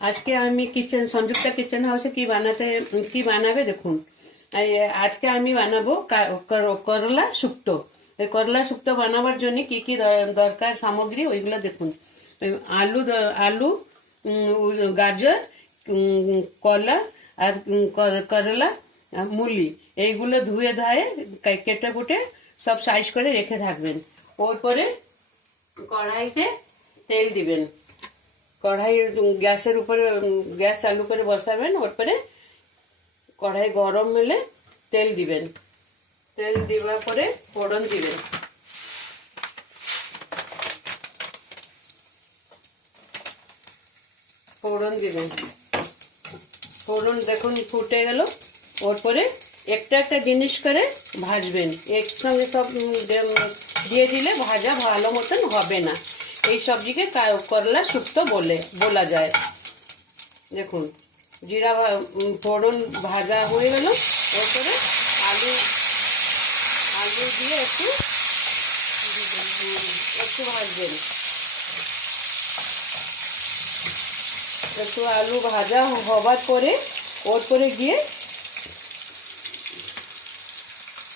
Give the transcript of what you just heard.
আজকে আমি kitchen Sanjukta kitchen হাউসে কি বানাবে দেখুন। আজকে আমি বানাবো করলা শুক্তো। এই করলা শুক্তো বানাবার জন্য কি কি দরকার সামগ্রী ওইগুলো দেখুন। আলু, গাজর, কলা আর করলা, মুলি, এইগুলো ধুয়ে ধায়ে কেটে কুটে সব সাইজ করে রেখে থাকবেন। ওর পরে কড়াইতে তেল দিবেন। কড়াই গ্যাসের উপরে গ্যাস চালু করে বসাবেন। ওর পরে কড়াই গরম হলে তেল দিবেন। তেল দেওয়ার পরে ফোড়ন দিবেন। ফোড়ন দেখুন ফুটে গেল। ওর পরে একটা একটা জিনিস করে ভাজবেন। একসঙ্গে সব দিয়ে দিলে ভাজা ভালো মতন হবে না। এই সবজিকে করলা শুক্তো বলা যায়। দেখুন জিরা ফোড়ন ভাজা হয়ে গেল। ওর পরে আলু দিয়ে একটু ভাজবেন। একটু আলু ভাজা হবার পরে ওর পরে গিয়ে